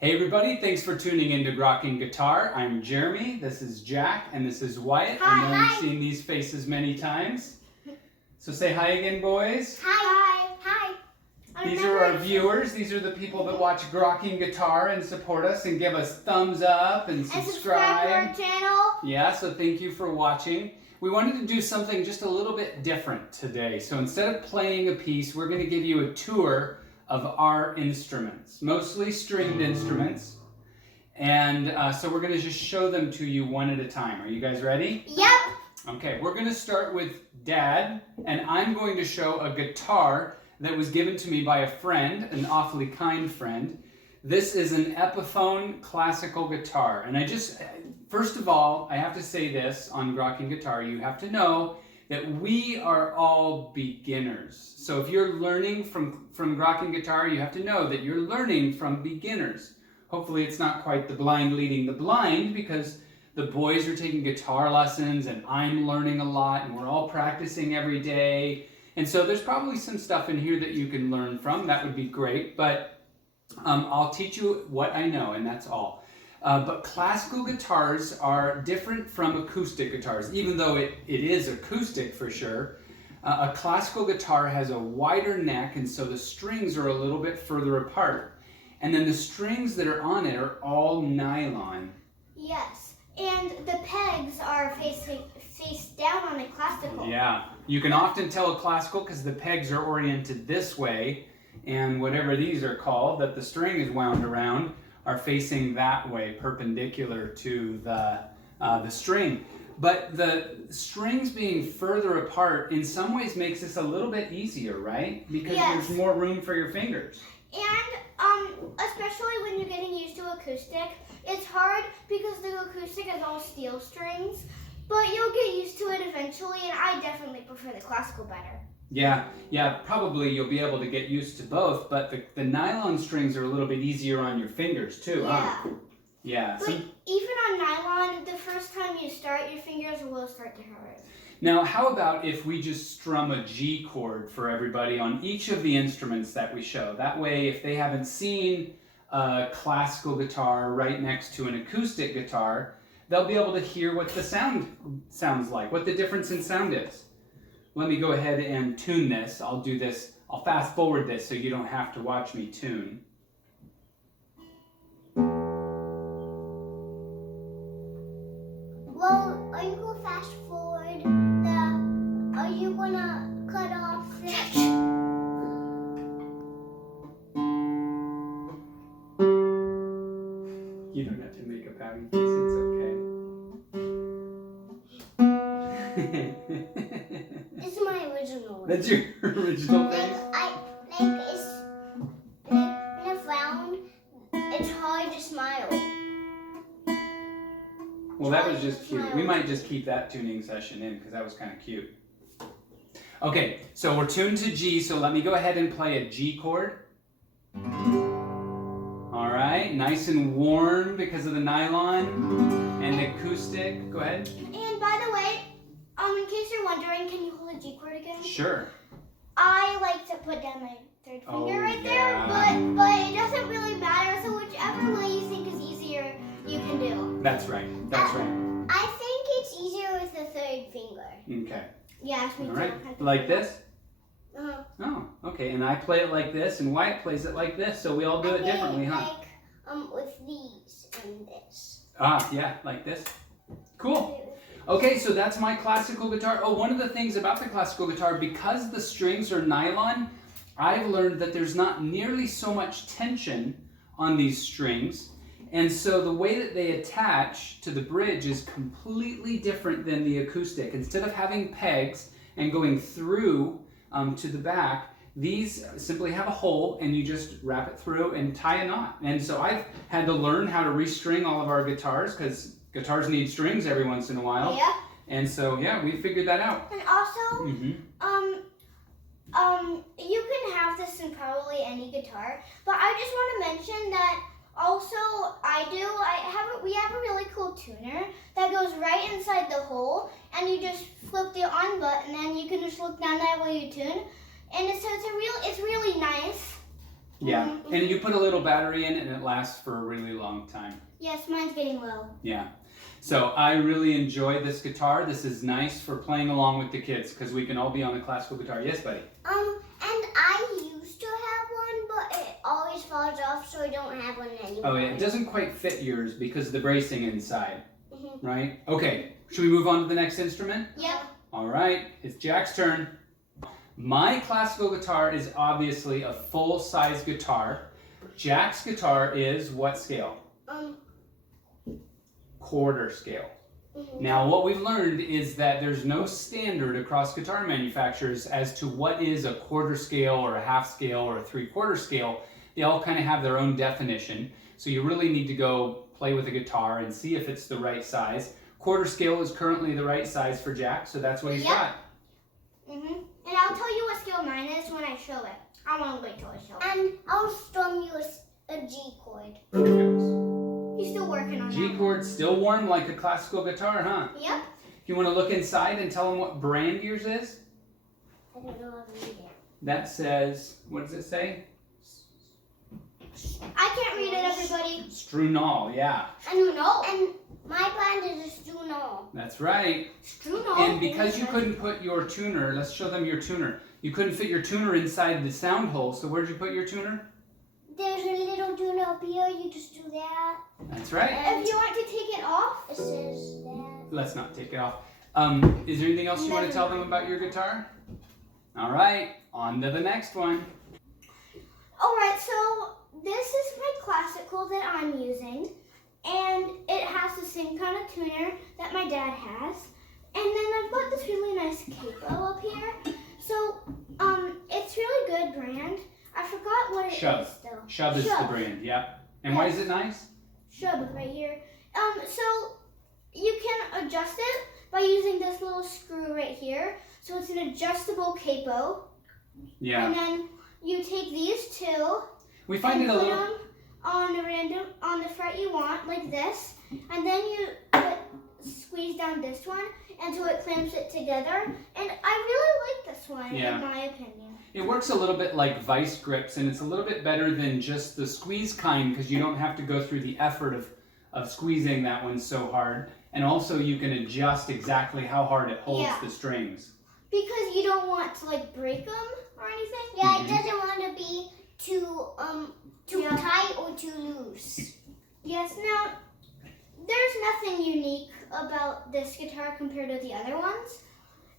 Hey everybody, thanks for tuning in to Grokking Guitar. I'm Jeremy, this is Jack, and this is Wyatt. Hi. I know you've seen these faces many times. So say hi again, boys. Hi. Hi. These are our viewers. These are the people that watch Grokking Guitar and support us and give us thumbs up and subscribe. to our channel. Yeah, so thank you for watching. We wanted to do something just a little bit different today. So instead of playing a piece, we're going to give you a tour of our instruments, mostly stringed instruments. And so we're going to just show them to you one at a time. Are you guys ready? Yep. Okay, we're going to start with Dad, and I'm going to show a guitar that was given to me by a friend, an awfully kind friend. This is an Epiphone classical guitar. And first of all, I have to say this on Grokking Guitar, you have to know that we are all beginners. So if you're learning from Grokking Guitar, you have to know that you're learning from beginners. Hopefully it's not quite the blind leading the blind, because the boys are taking guitar lessons and I'm learning a lot and we're all practicing every day. And so there's probably some stuff in here that you can learn from. That would be great, but I'll teach you what I know, and that's all. But classical guitars are different from acoustic guitars, even though it is acoustic for sure. A classical guitar has a wider neck, and so the strings are a little bit further apart. And then the strings that are on it are all nylon. Yes, and the pegs are face down on a classical. Yeah, you can often tell a classical because the pegs are oriented this way, and whatever these are called, that the string is wound around, are facing that way, perpendicular to the string. But the strings being further apart in some ways makes this a little bit easier, right? Because there's more room for your fingers. And especially when you're getting used to acoustic, it's hard because the acoustic is all steel strings, but you'll get used to it eventually, and I definitely prefer the classical better. Yeah, probably you'll be able to get used to both, but the nylon strings are a little bit easier on your fingers too, huh? Yeah. But even on nylon, the first time you start, your fingers will start to hurt. Now, how about if we just strum a G chord for everybody on each of the instruments that we show? That way, if they haven't seen a classical guitar right next to an acoustic guitar, they'll be able to hear what the sound sounds like, what the difference in sound is. Let me go ahead and tune this. I'll do this. I'll fast forward this so you don't have to watch me tune. Well, are you going to fast forward are you going to cut off this? You don't have to make a pouty face, it's okay. This is my original one. That's your original face? When I frown, it's hard to smile. Well, that was just cute. We might just keep that tuning session in because that was kind of cute. Okay, so we're tuned to G, so let me go ahead and play a G chord. All right, nice and warm because of the nylon and the acoustic. Go ahead. And by the way, in case you're wondering, can you hold a G chord again? Sure. I like to put down my third finger there, but it doesn't really matter. So whichever way you think is easier, you can do. That's right. That's right. I think it's easier with the third finger. Okay. Yeah, me too. All right. Like this? Uh-huh. Oh, okay. And I play it like this, and Wyatt plays it like this. So we all do it differently, huh? With these and this. Ah, yeah, like this. Cool. Okay, so that's my classical guitar. Oh, one of the things about the classical guitar, because the strings are nylon, I've learned that there's not nearly so much tension on these strings. And so the way that they attach to the bridge is completely different than the acoustic. Instead of having pegs and going through to the back, these simply have a hole and you just wrap it through and tie a knot. And so I've had to learn how to restring all of our guitars because guitars need strings every once in a while. Yeah. And so, yeah, we figured that out. And also, you can have this in probably any guitar, but I just want to mention that also we have a really cool tuner that goes right inside the hole, and you just flip the on button and you can just look down that while you tune. And it's really nice. Yeah, Mhm. and you put a little battery in it and it lasts for a really long time. Yes, mine's getting low. Yeah. So I really enjoy this guitar. This is nice for playing along with the kids because we can all be on a classical guitar. Yes, buddy? And I used to have one, but it always falls off, so I don't have one anymore. Oh, yeah, it doesn't quite fit yours because of the bracing inside, Mhm. right? Okay, should we move on to the next instrument? Yep. All right, it's Jack's turn. My classical guitar is obviously a full-size guitar. Jack's guitar is what scale? Quarter scale. Mhm. Now, what we've learned is that there's no standard across guitar manufacturers as to what is a quarter scale or a half scale or a three-quarter scale. They all kind of have their own definition. So you really need to go play with a guitar and see if it's the right size. Quarter scale is currently the right size for Jack, so that's what he's got. Mhm. And I'll tell you what scale mine is when I show it. I want to wait till I show it. And I'll strum you a G chord. He's still working on G that. chord, still warm like a classical guitar, huh? Yep. If you want to look inside and tell them what brand yours is, I don't know how to read it. that says, what does it say? I can't read it, everybody. Strunal, yeah. And my brand is a Strunal. That's right. Strunal. And because you couldn't put your tuner, let's show them your tuner. You couldn't fit your tuner inside the sound hole, so where'd you put your tuner? There's a little tuner up here. You just do that. That's right. If you want to take it off, it says that. Let's not take it off. Is there anything else you want to tell them about your guitar? All right, on to the next one. All right, so this is my classical that I'm using, and it has the same kind of tuner that my dad has. And then I've got this really nice capo up here. So, it's really good brand. I forgot what it is though. Shub is the brand, yep. And why is it nice? Shub right here. So you can adjust it by using this little screw right here. So it's an adjustable capo. Yeah. And then you take these two. We find it a little. Put them on the fret you want, like this, and then you squeeze down this one until it clamps it together. And I really like this one, in my opinion. It works a little bit like vice grips, and it's a little bit better than just the squeeze kind because you don't have to go through the effort of squeezing that one so hard. And also you can adjust exactly how hard it holds the strings. Because you don't want to like break them or anything. Yeah, it doesn't want to be too tight or too loose. Yes, now there's nothing unique about this guitar compared to the other ones.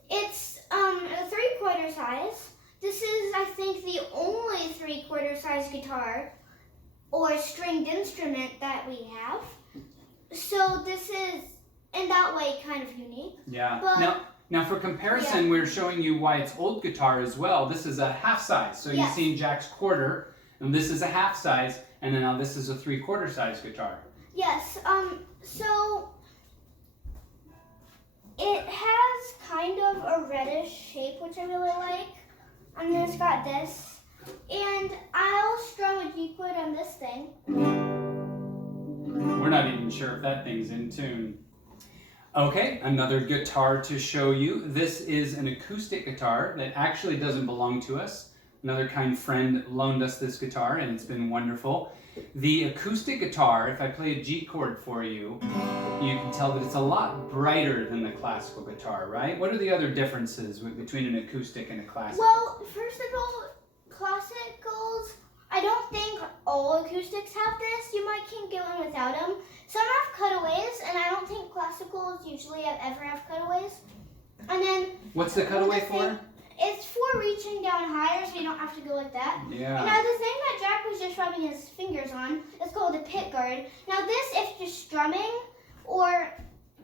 It's a 3/4 size. This is, I think, the only 3/4 size guitar or stringed instrument that we have. So this is, in that way, kind of unique. Yeah. But now for comparison, we're showing you Wyatt's old guitar as well. This is a half size. So you've seen Jack's quarter, and this is a half size, and then now this is a 3/4 size guitar. Yes. So it has kind of a reddish shape, which I really like. And then it's got this. And I'll strum a G chord on this thing. We're not even sure if that thing's in tune. Okay, another guitar to show you. This is an acoustic guitar that actually doesn't belong to us. Another kind friend loaned us this guitar, and it's been wonderful. The acoustic guitar, if I play a G chord for you, you can tell that it's a lot brighter than the classical guitar, right? What are the other differences between an acoustic and a classical? Well, first of all, classicals, I don't think all acoustics have this. You might can get one without them. Some have cutaways, and I don't think classicals usually ever have cutaways. And then... What's the cutaway for? It's for reaching down higher, so you don't have to go like that. Yeah. And now the thing that Jack was just rubbing his fingers on is called a pick guard. Now this, if you're strumming or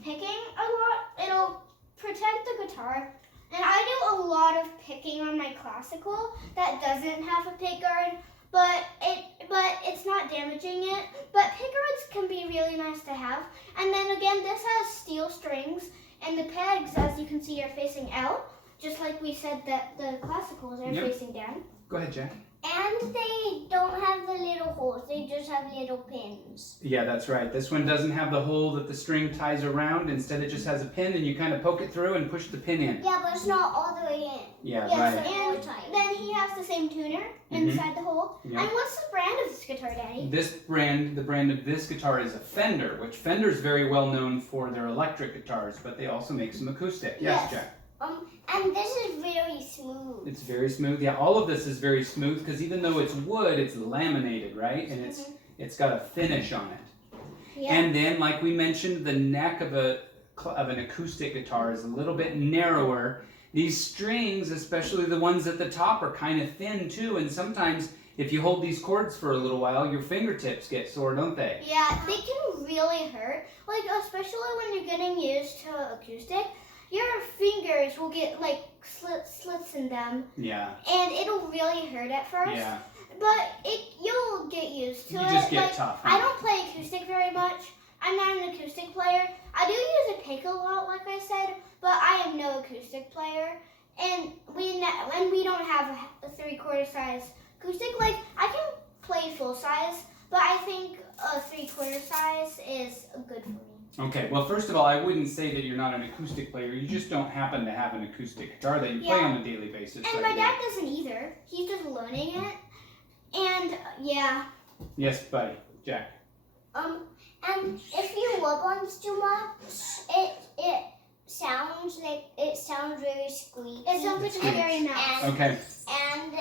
picking a lot, it'll protect the guitar. And I do a lot of picking on my classical that doesn't have a pick guard, but it's not damaging it. But pick guards can be really nice to have. And then again, this has steel strings, and the pegs, as you can see, are facing out. Just like we said that the classicals are facing down. Go ahead, Jack. And they don't have the little holes. They just have little pins. Yeah, that's right. This one doesn't have the hole that the string ties around. Instead, it just has a pin, and you kind of poke it through and push the pin in. Yeah, but it's not all the way in. Yeah, Yes, right. and then he has the same tuner inside the hole. Yeah. And what's the brand of this guitar, Daddy? The brand of this guitar is a Fender, which Fender is very well known for their electric guitars, but they also make some acoustic. Yes, Yes. Jack. And this is very smooth. It's very smooth. Yeah, all of this is very smooth because even though it's wood, it's laminated, right? And it's got a finish on it. Yeah. And then, like we mentioned, the neck of an acoustic guitar is a little bit narrower. These strings, especially the ones at the top, are kind of thin too, and sometimes if you hold these chords for a little while, your fingertips get sore, don't they? Yeah, they can really hurt. Like, especially when you're getting used to acoustic, your fingers will get like slits in them. Yeah. And it'll really hurt at first. Yeah. But you'll get used to it. You just get like, tough. I don't play acoustic very much. I'm not an acoustic player. I do use a pick a lot, like I said, but I am no acoustic player. And we don't have a 3/4 size acoustic. Like, I can play full size, but I think a 3/4 size is good for me. Okay, well, first of all, I wouldn't say that you're not an acoustic player. You just don't happen to have an acoustic guitar that you play on a daily basis. And my dad doesn't either. He's just learning it. And yeah. Yes, buddy. Jack. And if you rub on this too much, it sounds very squeaky. It sounds like it's very nice. Okay. And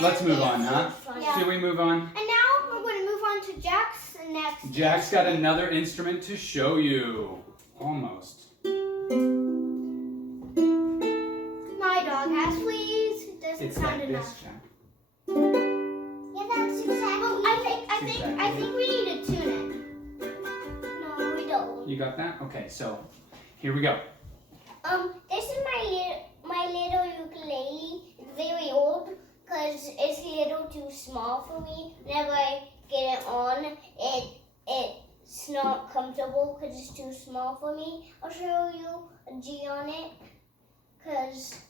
Let's move on, huh? Yeah. Should we move on? And now we're going to move on to Jack's next. Jack's got another instrument to show you. Almost. My dog has fleas. It doesn't It's sound like enough. this, Jack. Yeah, that's exactly. Oh, I think we need to tune it. No, we don't. You got that? Okay, so here we go. This is my little ukulele. It's very old because it's a little too small for me. Whenever I get it on, it's not comfortable because it's too small for me. I'll show you a G on it because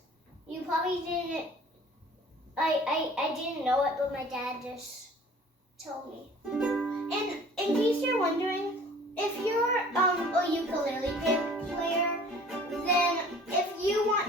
you probably didn't. I didn't know it, but my dad just told me. And in case you're wondering, if you're a ukulele player, then if you want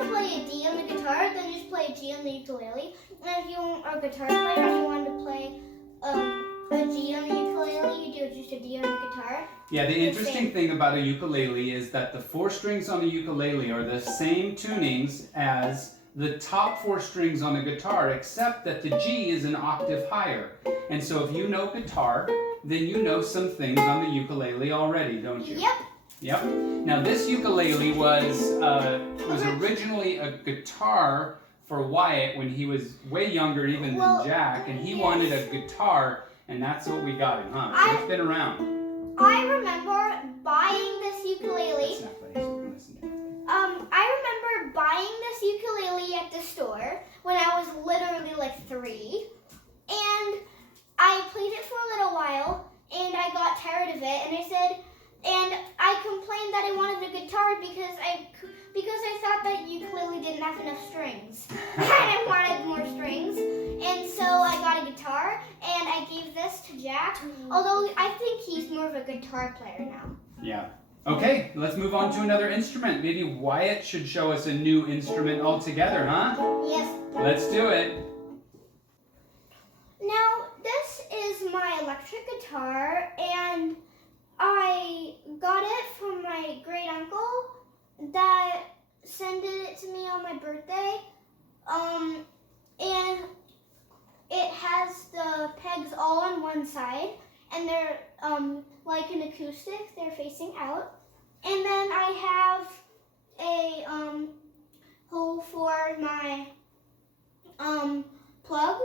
to play a D on the guitar, then just play a G on the ukulele. And if you are a guitar player and you want to play a G on the ukulele, you do just a D on the guitar. Yeah, the interesting thing about a ukulele is that the 4 strings on the ukulele are the same tunings as the top 4 strings on a guitar, except that the G is an octave higher. And so if you know guitar, then you know some things on the ukulele already, don't you? Yep. Yep. Now this ukulele was originally a guitar for Wyatt when he was way younger even than Jack, and he wanted a guitar, and that's what we got him, huh? So it's been around. I remember buying this ukulele. I remember buying this ukulele at the store when I was literally like 3, and I played it for a little while, and I got tired of it, and I complained that I wanted a guitar because I thought that ukulele didn't have enough strings, and I wanted more strings, and so I got a guitar, and I gave this to Jack, although I think he's more of a guitar player now. Yeah. Okay, let's move on to another instrument. Maybe Wyatt should show us a new instrument altogether, huh? Yes. Let's do it. Now, this is my electric guitar, and I got it from my great uncle that sent it to me on my birthday. And it has the pegs all on one side, and they're like an acoustic, they're facing out. And then I have a hole for my plug.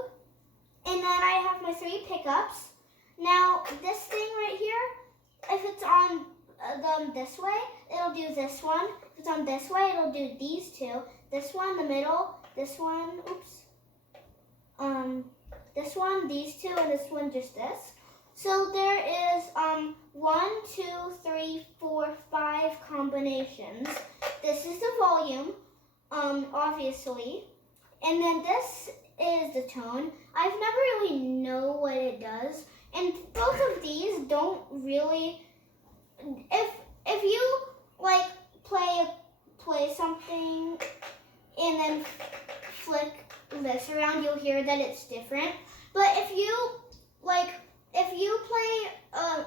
And then I have my 3 pickups. Now, this thing right here, if it's on them this way, it'll do this one. If it's on this way, it'll do these 2. This one, the middle, this one, this one, these 2, and this one, just this. So there is 1, 2, 3, 4, 5 combinations. This is the volume, obviously. And then this is the tone. I've never really know what it does, and both of these don't really. If you like play something and then flick this around, you'll hear that it's different. But if you play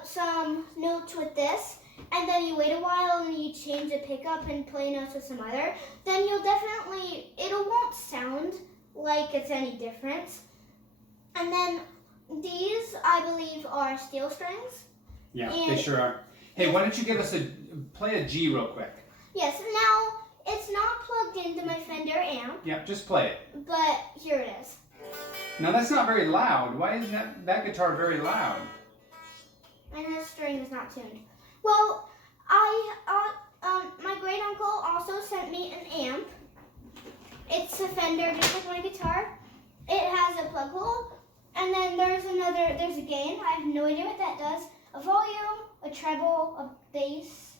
some notes with this, and then you wait a while and you change the pickup and play notes with some other, then it won't sound like it's any different. And then these, I believe, are steel strings. Yeah, they sure are. Hey, why don't you play a G real quick? Yes, now it's not plugged into my Fender amp. Yeah, just play it. But here it is. Now that's not very loud. Why is that guitar very loud? And this string is not tuned. Well, my great uncle also sent me an amp. It's a Fender, just like my guitar. It has a plug hole, and then there's a gain. I have no idea what that does. A volume, a treble, a bass,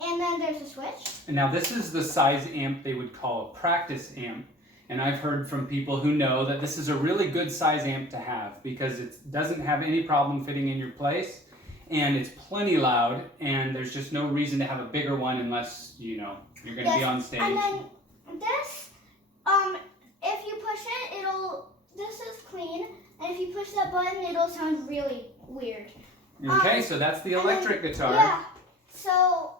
and then there's a switch. And now this is the size amp they would call a practice amp. And I've heard from people who know that this is a really good size amp to have because it doesn't have any problem fitting in your place, and it's plenty loud, and there's just no reason to have a bigger one unless, you're going to be on stage. And then this, if you push it, this is clean, and if you push that button, it'll sound really weird. Okay, so that's the electric guitar. Yeah. So,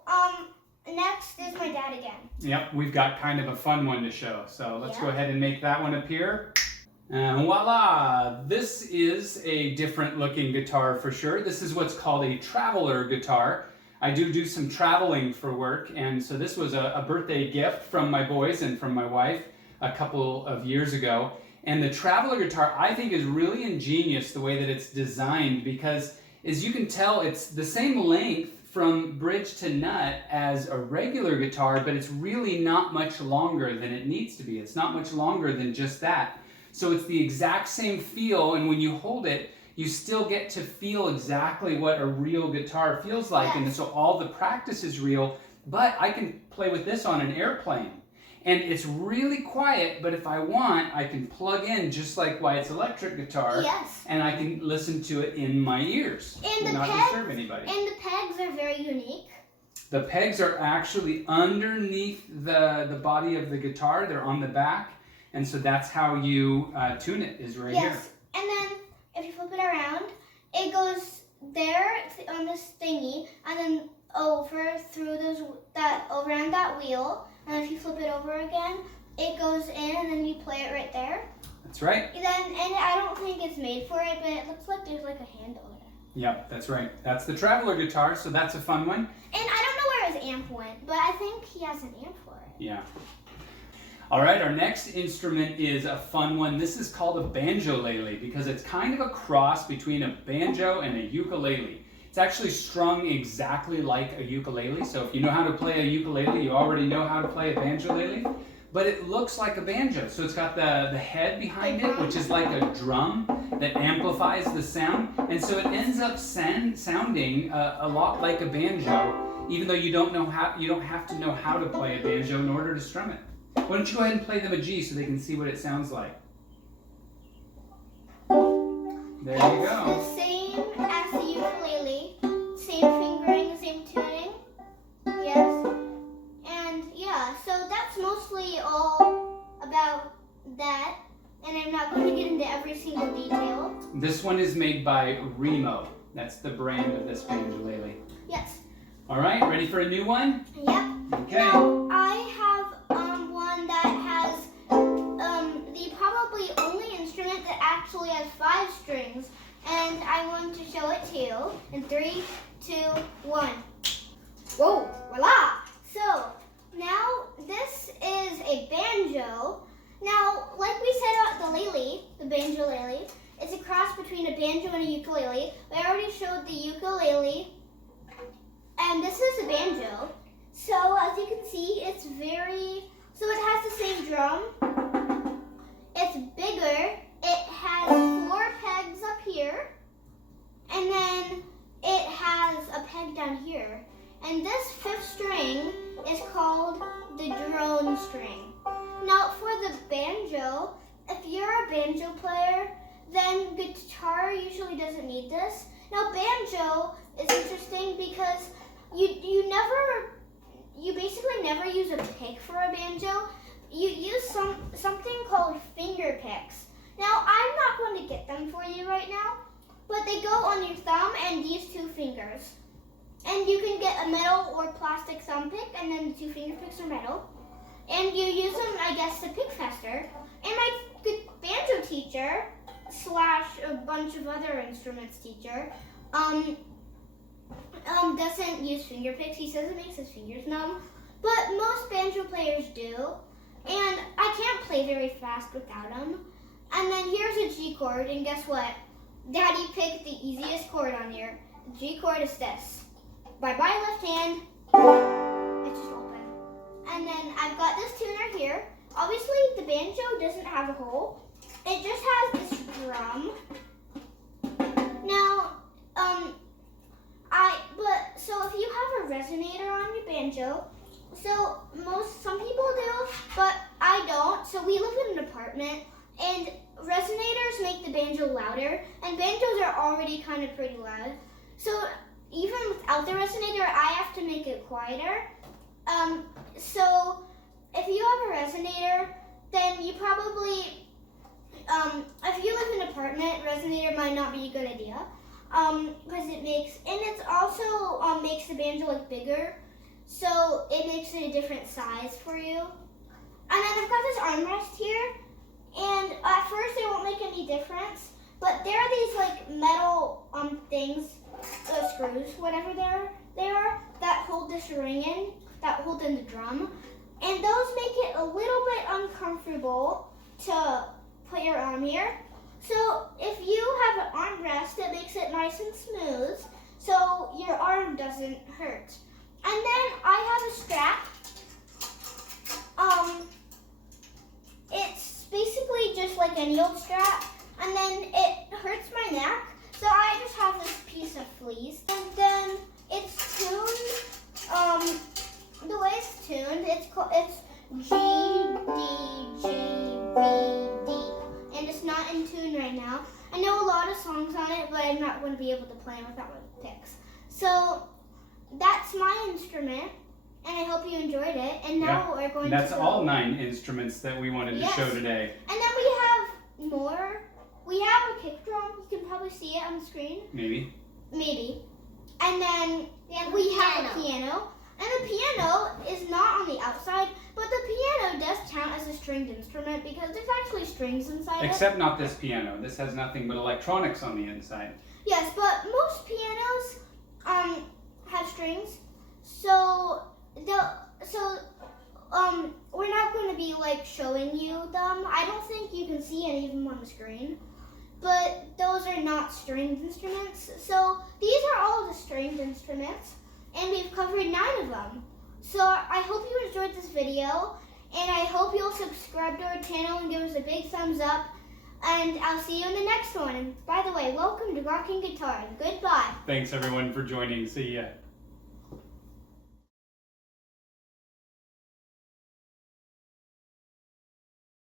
next is my dad again. Yep, we've got kind of a fun one to show. So let's go ahead and make that one appear. And voila! This is a different looking guitar for sure. This is what's called a traveler guitar. I do some traveling for work, and so this was a birthday gift from my boys and from my wife a couple of years ago. And the traveler guitar, I think, is really ingenious the way that it's designed because, as you can tell, it's the same length from bridge to nut as a regular guitar, but it's really not much longer than it needs to be. It's not much longer than just that. So it's the exact same feel, and when you hold it, you still get to feel exactly what a real guitar feels like. Yes. And so all the practice is real, but I can play with this on an airplane. And it's really quiet, but if I want, I can plug in just like Wyatt's electric guitar. Yes. And I can listen to it in my ears and not disturb anybody. And the pegs are very unique. The pegs are actually underneath the body of the guitar. They're on the back. And so that's how you tune it, is right here. Yes. And then if you flip it around, it goes there on this thingy, and then over through around that wheel. And if you flip it over again, it goes in, and then you play it right there. That's right. And I don't think it's made for it, but it looks like there's like a handle in it. Yep, that's right. That's the traveler guitar, so that's a fun one. And I don't know where his amp went, but I think he has an amp for it. Yeah. All right, our next instrument is a fun one. This is called a banjolele because it's kind of a cross between a banjo and a ukulele. It's actually strung exactly like a ukulele, so if you know how to play a ukulele, you already know how to play a banjolele, but it looks like a banjo. So it's got the head behind it, which is like a drum that amplifies the sound, and so it ends up sounding a lot like a banjo, even though you don't have to know how to play a banjo in order to strum it. Why don't you go ahead and play them a G so they can see what it sounds like. There you go. It's the same as the ukulele, same fingering, same tuning. Yes. And yeah, so that's mostly all about that. And I'm not going to get into every single detail. This one is made by Remo. That's the brand of this banjolele. Yes. All right, ready for a new one? Yep. Okay. Now, I have one that has the probably only instrument that actually has 5 strings, and I want to show it to you in 3, 2, 1. Whoa, voila! So, now this is a banjo. Now, like we said about the banjolele, it's a cross between a banjo and a ukulele. We already showed the ukulele, and this is a banjo. So, as you can see, so it has the same drum. It's bigger. It has 4 pegs up here, and then it has a peg down here. And this 5th string is called the drone string. Now, for the banjo, if you're a banjo player, then guitar usually doesn't need this. Now banjo is interesting because you basically never use a pick for a banjo. You use something called finger picks. Now I'm not going to get them for you right now, but they go on your thumb and these two fingers. And you can get a metal or plastic thumb pick, and then the two finger picks are metal. And you use them, I guess, to pick faster. And my banjo teacher / a bunch of other instruments teacher doesn't use finger picks. He says it makes his fingers numb, but most banjo players do. And I can't play very fast without them. And then here's a G chord, and guess what? Daddy picked the easiest chord on here. The G chord is this. Bye-bye left hand. It's just open. And then I've got this tuner here. Obviously, the banjo doesn't have a hole. It just has this drum. Now, so if you have a resonator on your banjo, some people do, but I don't. So we live in an apartment, and resonators make the banjo louder, and banjos are already kind of pretty loud. So even without the resonator, I have to make it quieter. So if you have a resonator, then you probably, if you live in an apartment, resonator might not be a good idea. Because it also makes the banjo look bigger, so it makes it a different size for you. And then I've got this armrest here, and at first it won't make any difference, but there are these like metal things, screws, whatever they are, that hold this ring in, that hold in the drum, and those make it a little bit uncomfortable to put your arm here. So if you have an armrest, it makes it nice and smooth, so your arm doesn't hurt. And then I have a strap. It's basically just like any old strap, and then it hurts my neck, so I just have this piece of fleece. And then it's tuned. The way it's tuned, it's G D G B D. And it's not in tune right now. I know a lot of songs on it, but I'm not going to be able to play them without my picks. So that's my instrument, and I hope you enjoyed it. And now we're going That's all 9 instruments that we wanted to show today. And then we have more. We have a kick drum. You can probably see it on the screen. Maybe. And then we have a piano. And the piano is not on the outside, but the piano does count as a stringed instrument because there's actually strings inside Except not this piano. This has nothing but electronics on the inside. Yes, but most pianos have strings. So we're not going to be like showing you them. I don't think you can see any of them on the screen. But those are not stringed instruments. So these are all the stringed instruments. And we've covered 9 of them. So I hope you enjoyed this video, and I hope you'll subscribe to our channel and give us a big thumbs up, and I'll see you in the next one. And by the way, welcome to Rocking Guitars. Goodbye. Thanks everyone for joining. See ya.